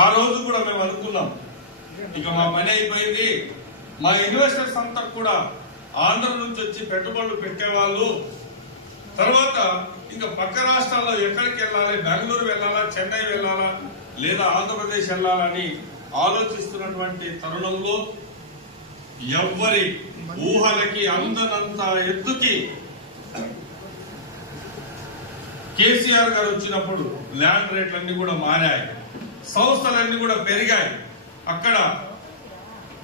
ఆ రోజు కూడా మేము అనుకున్నాం ఇక మా పని అయిపోయింది, మా ఇన్వెస్టర్స్ అంతా కూడా ఆంధ్ర నుంచి వచ్చి పెట్టుబడులు పెట్టేవాళ్ళు, తర్వాత ఇంకా పక్క రాష్ట్రాల్లో ఎక్కడికి వెళ్ళాలి, బెంగళూరు వెళ్ళాలా, చెన్నై వెళ్ళాలా, లేదా ఆంధ్రప్రదేశ్ వెళ్ళాలని ఆలోచిస్తున్నటువంటి తరుణంలో ఎవ్వరి ఊహలకి అందనంత ఎత్తుకి కేసీఆర్ గారు వచ్చినప్పుడు ల్యాండ్ రేట్లన్నీ కూడా మారాయి, సంస్థలన్నీ కూడా పెరిగాయి. అక్కడ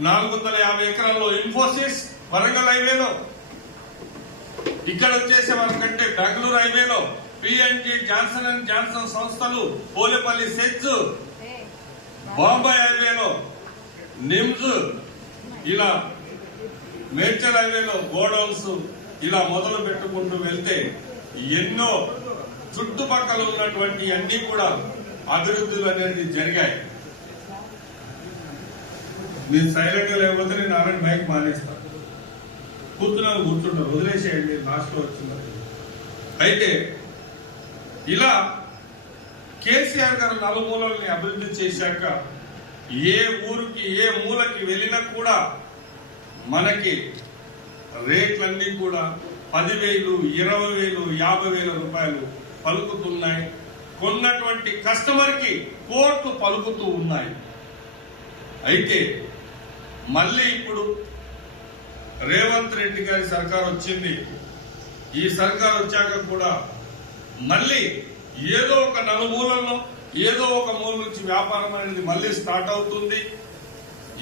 450 ఎకరాల్లో ఇన్ఫోసిస్ వరంగల్ హైవేలో, ఇక్కడ వచ్చేసే వరకంటే బెంగళూరు హైవేలో పిఎన్జి, జాన్సన్ అండ్ జాన్సన్ సంస్థలు, పోలేపల్లి సెజ్, బాంబే హైవేలో నిమ్స్, ఇలా మేడ్చల్ హైవేలో గోడౌన్స్, ఇలా మొదలు పెట్టుకుంటూ వెళ్తే ఎన్నో చుట్టుపక్కల ఉన్నటువంటి అన్ని కూడా అభివృద్ధులు అనేది జరిగాయి. నేను సైలెంట్ గా లేకపోతే నేను ఆల్రెడీ మైక్ మానేస్తాను, కూర్చుంటాను, వదిలేసేయండి లాస్ట్ లో వచ్చింది. అయితే ఇలా కేసీఆర్ గారు నలుమూలల్ని అభివృద్ధి చేశాక ఏ ఊరికి ఏ మూలకి వెళ్ళినా కూడా మనకి రేట్లన్నీ కూడా 10,000, 20,000, 50,000 రూపాయలు పలుకుతున్నాయి. కొన్నటువంటి కస్టమర్ కి కోట్లు పలుకుతూ ఉన్నాయి. అయితే మళ్ళీ ఇప్పుడు రేవంత్ రెడ్డి గారి సర్కార్ వచ్చింది. ఈ సర్కార్ వచ్చాక కూడా మళ్ళీ ఏదో ఒక నలుమూలలో ఏదో ఒక మూల నుంచి వ్యాపారం అనేది మళ్ళీ స్టార్ట్ అవుతుంది.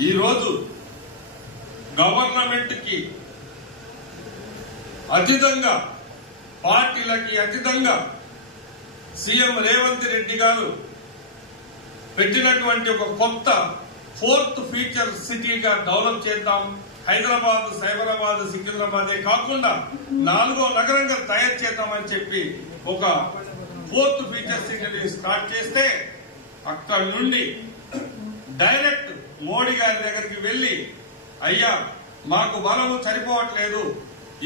ఈ రోజు గవర్నమెంట్ కి అతీతంగా, పార్టీలకి అతీతంగా సీఎం రేవంత్ రెడ్డి గారు పెట్టినటువంటి ఒక కొత్త 4th ఫీచర్ సిటీగా డెవలప్ చేద్దాం, హైదరాబాద్, సైబరాబాద్, సికింద్రాబాదే కాకుండా 4వ నగరంగా తయారు చేద్దామని చెప్పి ఒక 4th ఫీచర్ సిటీని స్టార్ట్ చేస్తే అక్కడ నుండి డైరెక్ట్ మోడీ గారి దగ్గరికి వెళ్లి, అయ్యా మాకు బలము సరిపోవట్లేదు,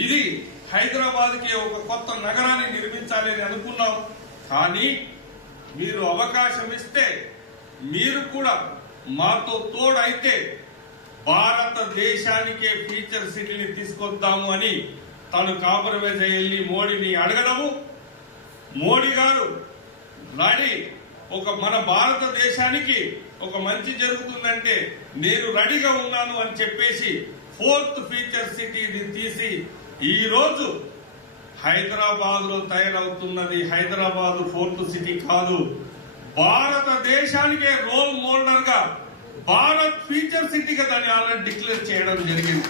ఇది హైదరాబాద్ కి ఒక కొత్త నగరాన్ని నిర్మించాలి అని అనుకున్నాం, కానీ మీరు అవకాశం ఇస్తే మీరు కూడా మాతో తోడైతే భారతదేశానికే ఫీచర్ సిటీని తీసుకొద్దాము అని తను కాంప్రమైజ్ అయ్యి మోడీని అడగడము, మోడీ గారు రెడీ, ఒక మన భారతదేశానికి ఒక మంచి జరుగుతుందంటే నేను రెడీగా ఉన్నాను అని చెప్పేసి 4th ఫీచర్ సిటీని తీసి ఈ రోజు హైదరాబాద్ లో తయారవుతున్నది. హైదరాబాద్ 4th సిటీ కాదు, భారతదేశానికే రోల్ మోడల్ గా భారత్ ఫీచర్ సిటీగా దాన్ని ఆల్రెడీ డిక్లేర్ చేయడం జరిగింది.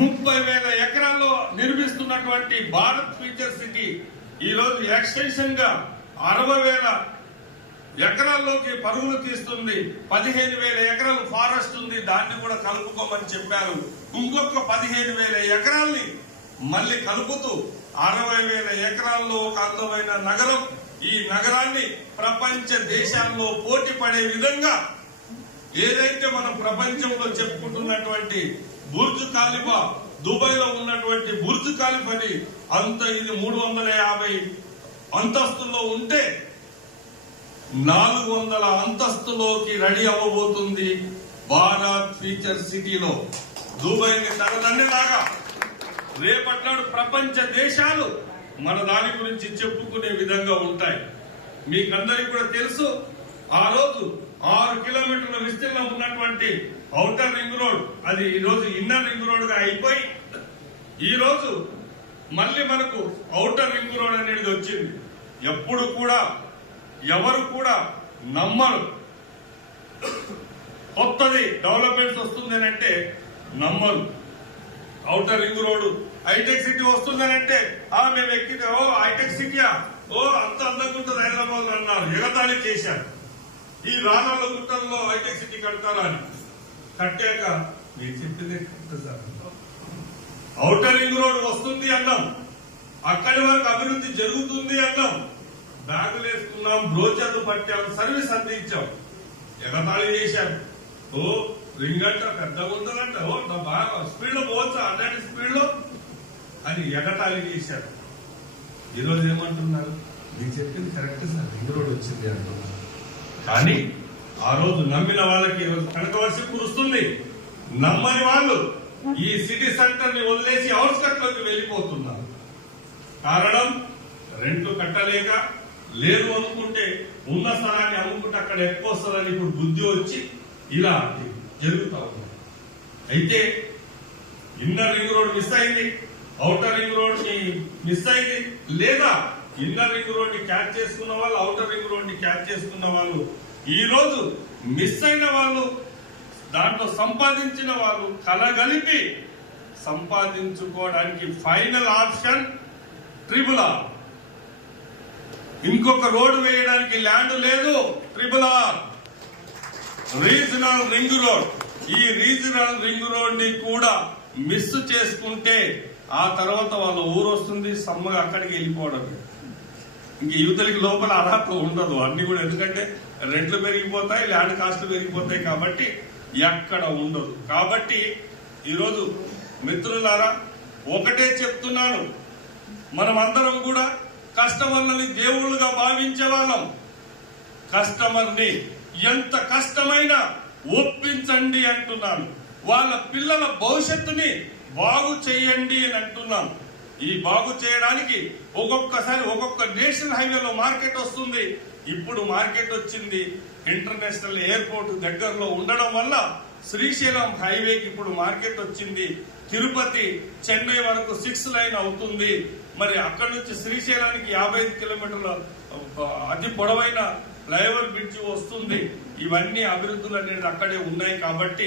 30,000 ఎకరాల్లో నిర్మిస్తున్నటువంటి భారత్ ఫీచర్ సిటీ ఈ రోజు ఎక్స్టెన్షన్ గా 60,000 ఎకరాల్లోకి పరుగులు తీస్తుంది. 15,000 ఎకరాలు ఫారెస్ట్ ఉంది, దాన్ని కూడా కలుపుకోమని చెప్పారు. ఇంకొక 15,000 ఎకరాల్ని మళ్ళీ కలుపుతూ 60,000 ఎకరాల్లో ఒక అందమైన నగరం, ఈ నగరాన్ని ప్రపంచ దేశాల్లో పోటీ పడే విధంగా ఏదైతే మనం ప్రపంచంలో చెప్పుకుంటున్నటువంటి బుర్జ్ ఖలీఫా, దుబాయ్ లో ఉన్నటువంటి బుర్జ్ ఖలీఫాని అంత ఇది 350 అంతస్తుల్లో ఉంటే 400 అంతస్తులోకి రెడీ అవ్వబోతుంది భారత్ ఫీచర్ సిటీలో. దుబాయ్ని తనదన్నిలాగా రేపట్లాడు ప్రపంచ దేశాలు మన దాని గురించి చెప్పుకునే విధంగా ఉంటాయి. మీకందరికి కూడా తెలుసు, ఆ రోజు 6 కిలోమీటర్ల విస్తీర్ణం ఉన్నటువంటి ఔటర్ రింగ్ రోడ్ అది ఈ రోజు ఇన్నర్ రింగ్ రోడ్ గా అయిపోయి ఈ రోజు మళ్ళీ మనకు ఔటర్ రింగ్ రోడ్ అనేది వచ్చింది. ఎప్పుడు కూడా ఎవరు కూడా నమ్మరు, కొత్తది డెవలప్మెంట్స్ వస్తుందని అంటే నమ్మరు. ఔటర్ రింగ్ రోడ్, హైటెక్ సిటీ వస్తుందనంటే మేము ఎక్కితే ఓ హైటెక్ సిటీయా, ఓ అంత అందంగా ఉంటుంది హైదరాబాద్ అన్నారు, ఎగతాళి చేశారు. ఈ రాళ్ళ గుట్టల్లో హైటెక్ సిటీ కడతారా అని కట్టాక మీరు చెప్పిందే సార్, ఔటర్ రింగ్ రోడ్ వస్తుంది అన్నాం, అక్కడి వరకు అభివృద్ధి జరుగుతుంది అన్నాం, బ్యాగులు వేసుకున్నాం, బ్రోచర్లు పట్టాం, సర్వీస్ అందించాం, ఎగతాళి చేశారు. ఓ రింగ్ అంట పెద్దగా ఉంటుందంట, ఓ బాగా స్పీడ్ లో పోవచ్చా 100 స్పీడ్ లో అని ఎగతాళి చేశారు. ఈరోజు ఏమంటున్నారు, మీరు చెప్పింది కరెక్ట్ సార్, రింగ్ రోడ్ వచ్చింది అంటున్నారు. కానీ ఆ రోజు నమ్మిన వాళ్ళకి ఈ రోజు కనకవర్షం కురుస్తుంది. నమ్మని వాళ్ళు ఈ సిటీ సెంటర్ ని వదిలేసి అవుట్స్కట్ లోకి వెళ్ళిపోతున్నారు. కారణం రెంట్లు కట్టలేక, లేదు అనుకుంటే ఉన్న స్థలాన్ని అమ్ముకుంటే అక్కడ ఎక్కువ వస్తుందని ఇప్పుడు బుద్ధి వచ్చి ఇలా జరుగుతా ఉంది. అయితే ఇన్నర్ రింగ్ రోడ్ మిస్ అయింది, అవుటర్ రింగ్ రోడ్ ని మిస్ అయింది, లేదా ఇన్నర్ రింగ్ రోడ్ ని క్యాచ్ చేసుకున్న వాళ్ళు, అవుటర్ రింగ్ రోడ్ ని క్యాచ్ చేసుకున్న వాళ్ళు, ఈ రోజు మిస్ అయిన వాళ్ళు, దాంట్లో సంపాదించిన వాళ్ళు కలగలిపి సంపాదించుకోవడానికి ఫైనల్ ఆప్షన్ ట్రిబుల్ ఆర్. ఇంకొక రోడ్డు వేయడానికి ల్యాండ్ లేదు, triple R regional ring road. ఈ రీజనల్ రింగ్ రోడ్ ని కూడా మిస్ చేసుకుంటే ఆ తర్వాత వాళ్ళ ఊరు వస్తుంది, సమ్మగా అక్కడికి వెళ్ళిపోవడం. ఇంక యువతలకి లోపల అర్హత ఉండదు అన్ని కూడా, ఎందుకంటే రెంట్లు పెరిగిపోతాయి, ల్యాండ్ కాస్ట్లు పెరిగిపోతాయి, కాబట్టి ఎక్కడ ఉండదు. కాబట్టి ఈరోజు మిత్రులారా ఒకటే చెప్తున్నాను, మనమందరం కూడా కస్టమర్లని దేవుళ్ళుగా భావించే వాళ్ళం. కస్టమర్ ని ఎంత కష్టమైనా ఒప్పించండి అంటున్నాను. వాళ్ళ పిల్లల భవిష్యత్తుని బాగు చేయండి అని అంటున్నాను. ఈ బాగు చేయడానికి ఒక్కొక్కసారి ఒక్కొక్క నేషనల్ హైవేలో మార్కెట్ వస్తుంది. ఇప్పుడు మార్కెట్ వచ్చింది ఇంటర్నేషనల్ ఎయిర్పోర్ట్ దగ్గరలో ఉండడం వల్ల శ్రీశైలం హైవేకి ఇప్పుడు మార్కెట్ వచ్చింది. తిరుపతి చెన్నై వరకు 6 లైన్ అవుతుంది. మరి అక్కడి నుంచి శ్రీశైలానికి 55 కిలోమీటర్ల అతి పొడవైన ఫ్లైఓవర్ బ్రిడ్జ్ వస్తుంది. ఇవన్నీ అభివృద్ధులు అనేది అక్కడే ఉన్నాయి. కాబట్టి